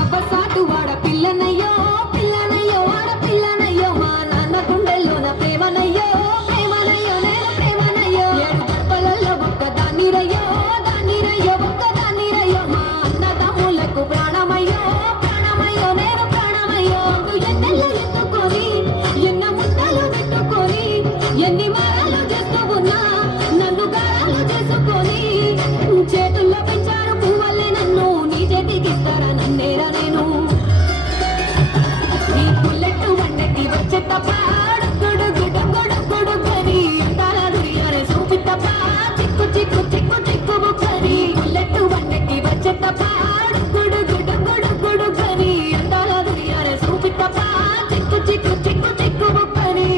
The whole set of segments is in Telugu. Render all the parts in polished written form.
అబ్బసాటు వాడ పిల్లనయ్యో పిల్లనయ్యో వాడ పిల్లనయ్యో మా నాన్న గుండెల్లోన ప్రేమనయ్యో ప్రేమనయ్యో నేను ప్రేమనయ్యో ఏడు గర్భలలో ఒక్క దాన్నిరయ్యో దాన్నిరయ్యో ఒక్క దాన్నిరయ్యో మా అన్నదమ్ములకు ప్రాణమయ్యో ప్రాణమయ్యో నేను ప్రాణమయ్యో ఎన్నెల్లు ఎత్తుకొని ఎన్న ముద్దలు పెట్టుకొని ఎన్ని మారాలు చేస్తూ ఉన్నా నన్ను గారాలు చేసుకొని చేతుల్లో పెంచారు పువ్వల్లే నన్ను నీ చేతికిస్తారా నన్నేరా నేను నీ బుల్లెట్ వండకి వచ్చే తప్ప గొడుగు గొడుగని అంతారా దుర్యారే సూపి తప్ప చిక్కు చిక్కు చిక్కు చిక్కు బుక్కని బుల్లెట్ వండకి వచ్చే తప్ప గొడుగు గొడుగని అంతారా దుర్యారే సూపి తప్ప చిక్కు చిక్కు చిక్కు చిక్కు బుక్కని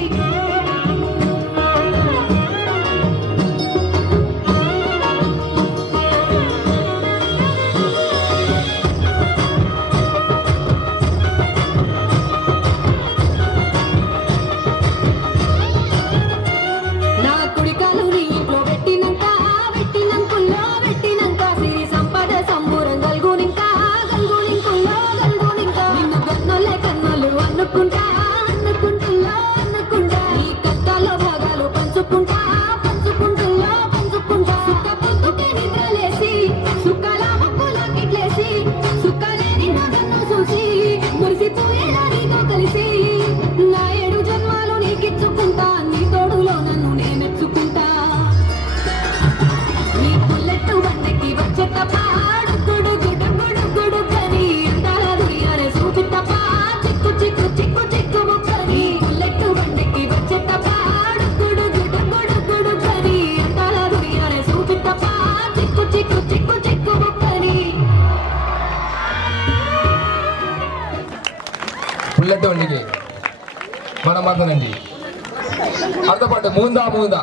నా కుడికాలు నీ ఇంట్లో పెట్టినంక పెట్టినంకుల్లో పెట్టినంక సిరి సంపద సంబూరం గల్గునింకా గల్గునింకుల్లో గల్గునింకా నిన్ను గన్నోలే కన్నోలు అనుకుంటా అనుకుంటుల్లో అనుకుంటా నీ కష్టాల్లో భాగాలు పంచుకుంటా పంచుకుంటుల్లో పంచుకుంటా సుఖ పొద్దుకే నిద్రలేసి సుఖాల ముక్కులో కిట్లేసి సుఖాలేని నన్ను చూసి మురిసిపోయేలా నీతో కలిసి నా 7 జన్మాలు నీకిచ్చుకుంటా నీ తోడులో నన్ను నేనెచ్చుకుంటా నీ బుల్లెట్ వన్నకి వచ్చే తప్ప గొడుగని అంతారా దుర్యారే సూపి తప్ప చిక్కు చిక్కు చిక్కు చిక్కు బుక్కని బుల్లెట్ వన్నకి వచ్చే తప్ప గొడుగని అంతారా దుర్యారే సూపి తప్ప చిక్కు చిక్కు చిక్కు చిక్కు బుక్కని బుల్లెట్ వండికి మన మాతనండి అర్థపాటు మూందా మూందా